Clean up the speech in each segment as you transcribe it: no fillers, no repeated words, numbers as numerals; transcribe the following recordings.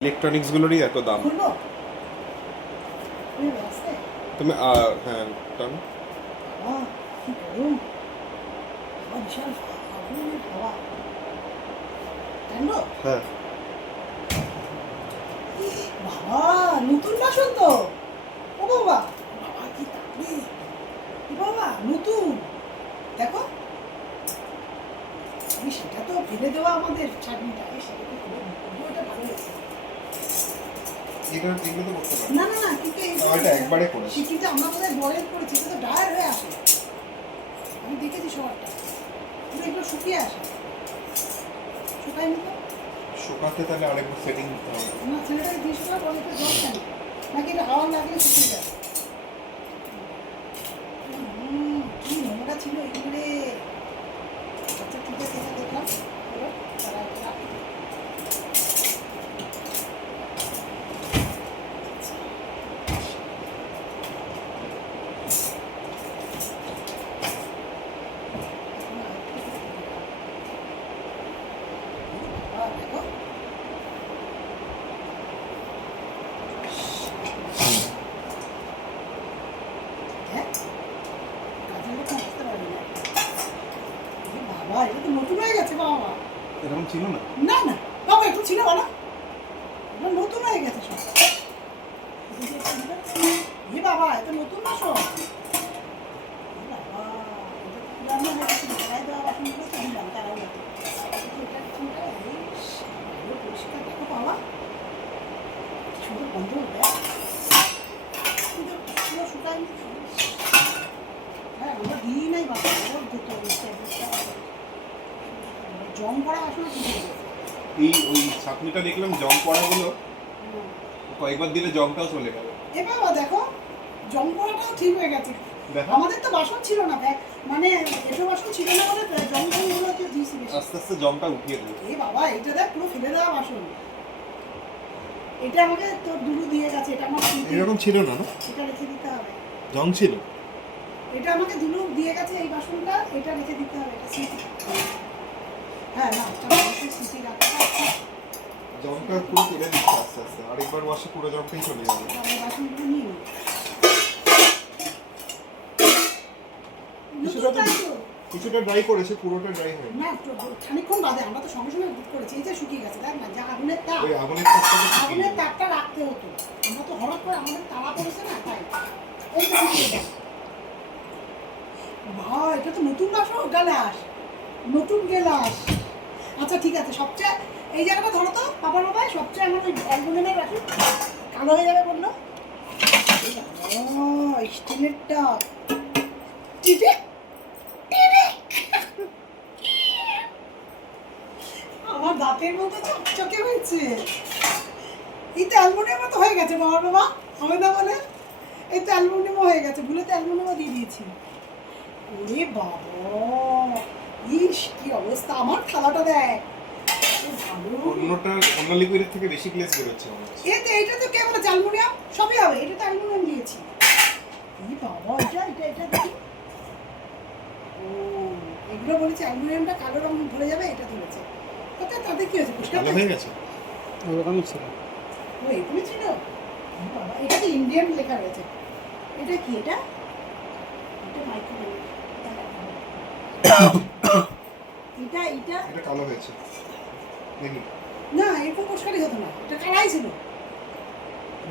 Electronics গুলোরই এত দাম। খুলবো খুলবো আস্তে তুমি হ্যাঁ টান। কি গরম বিশাল আগুনের হাওয়া টানবো হ্যাঁ বাবা নতুন বাসন তো ও বাবা বাবা কি তাড়ি বাবা নতুন দেখো আমি সেটা তো ফেলে দেওয়া আমাদের চাটনিটা সেটা তো ওটা ভালো হয়েছে এটা এগুলো তো করতে পারো না না না কিন্তু এটা একবারে করেছি কিন্তু আমরা বোধহয় বয়েল করেছি এটা তো ডায়ার হয়ে আসে আমি দেখেছি সবারটা পুরো এগুলো শুকিয়ে আসে শুকায়নি তো শুকাতে তাহলে আরেকবার সেটিং দিতে হবে। না ছেলেটাকে জিজ্ঞেস করা বলে তো জল কেন নাকি এটা হাওয়া লাগলে শুকিয়ে যায় কি নোংরা ছিল এগুলো আচ্ছা ঠিক আছে এটা দেখলাম তারা দেখো হ্যাঁ গাজরটা তো বুঝতে পারবি না বাবা এটা তো নতুন হয়ে গেছে বাবা এরকম ছিল না। না না বাবা একটু ছিল বলো এটা নতুন হয়ে গেছে সব বাবা এটা নতুন বাসন বাবা এটা তো পুরানো হয়ে গেছে তারাই দেওয়া বাসনগুলো তো দিলাম তারাও পরিষ্কার দেখো বাবা সুন্দর বন্ধ দেখ পুরো শুকায়নি হ্যাঁ ওটা দিই নাই বাবা ওর দিতে জং করা আসলে ঠিক হয়ে গেছে এই ওই ছাকনিটা দেখলাম জং পড়া গুলো কয়েকবার দিলে জংটাও চলে গেল। এ বাবা দেখো জং করাটাও ঠিক হয়ে গেছে দেখো আমাদের তো বাসন ছিল না দেখ মানে এটো বাসন ছিল না বলে জং জংগুলোকে দিয়েছি বেশি আস্তে আস্তে জংটা উঠিয়ে দেবে। এ বাবা এটা দেখ পুরো ফেলে দেওয়া বাসন এটা আমাকে তোর দুলু দিয়ে গেছে এটা আমার স্মৃতি। এরকম ছিল না না এটা রেখে দিতে হবে জং ছিল। এটা আমাকে দুলু দিয়ে গেছে এই বাসনটা এটা রেখে দিতে হবে এটা স্মৃতি হ্যাঁ না এটা মানুষের স্মৃতি রাখাটা জংটা পুরো কেটে দিচ্ছে আস্তে আস্তে আরেকবার ওয়াশে পুরো জংটাই চলে যাবে। আমি বাসনগুলো নিয়ে নিই কিছুটা তো কিছুটা ড্রাই করেছে পুরোটা ড্রাই হয়নি। না খানিকক্ষণ বাদে আমরা তো সঙ্গে সঙ্গে বুক করেছি এই যে শুকিয়ে গেছে দেখ না যা আগুনের তাপ ওই আগুনের তাপটা তো শুকিয়ে আগুনের যাবে। তাপটা রাখতে হতো আমরা তো হঠাৎ করে আমাদের তাড়া পড়েছে না তাই এই তো শুকিয়ে গেছে ভাই এটা তো নতুন গ্লাস নতুন গ্লাস আচ্ছা ঠিক আছে সবচেয়ে এই জায়গাটা ধরো তো পাপার বাবাই সবচেয়ে আমার ওই অ্যালুমিনিয়ামের রাখি কালো হয়ে যাবে বললো স্টিলেরটা টিটে আমার দাঁতের মতো চকচকে হয়েছে এই তো অ্যালুমিনিয়াম মতো হয়ে গেছে বাবার বাবা হবে না বলে এই তো অ্যালুমিনিয়াম হয়ে গেছে ভুলে তো অ্যালুমিনিয়াম দিয়ে দিয়েছি ওরে বাবা ইস কি অবস্থা আমার থালাটা দেখ ভালো অন্যটা অন্য লিকুইডের থেকে বেশি গ্লেজ বেরোচ্ছে আমার কাছে। এটা তো কেবল অ্যালুমিনিয়াম সবই হবে এটা তো অ্যালুমিনিয়াম দিয়েছি এই বাবা এটা দেখি ও এগুলো বলেছে অ্যালুমিনিয়ামটা কালো রং ধরে যাবে এটা ধরেছে তাতে কি হয়েছে পরিষ্কার ভালো হয়ে গেছে। ওরকমই ছিল ও এগুলো ছিল বাবা এটা তো ইন্ডিয়ান লেখা রয়েছে এটা কি এটা এটা মাইক্রোওয়েভ এটা এটা এটা কালো হয়েছে দেখি। না এরকম পরিষ্কারই হতো না এটা কালাই ছিল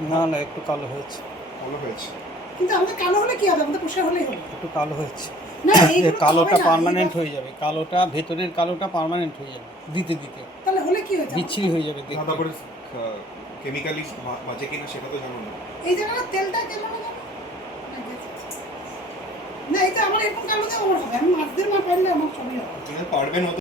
না না একটু কালো হয়েছে কালো হয়েছে কিন্তু আমাদের কালো হলে কি হবে আমাদের পরিষ্কার হলেই হলো একটু কালো হয়েছে না এইগুলো তো কালোটা হবে না, পার্মানেন্ট এইগুলো- হয়ে যাবে কালোটা ভেতরের কালোটা পার্মানেন্ট হয়ে যাবে দিতে দিতে তাহলে হলে কি হয়েছে বিচ্ছিরি হয়ে যাবে না দেখতে তারপরে কেমিক্যালি বাজে কিনা সেটা তো জানো না। এই জায়গাটা তেলটা গেল না কেন? না এই তো আমার এরকম কালো দিয়ে আমার হবে আমি মাছ দিয়ে মা পারলে আমার সবই হবে তুমি পারবে না।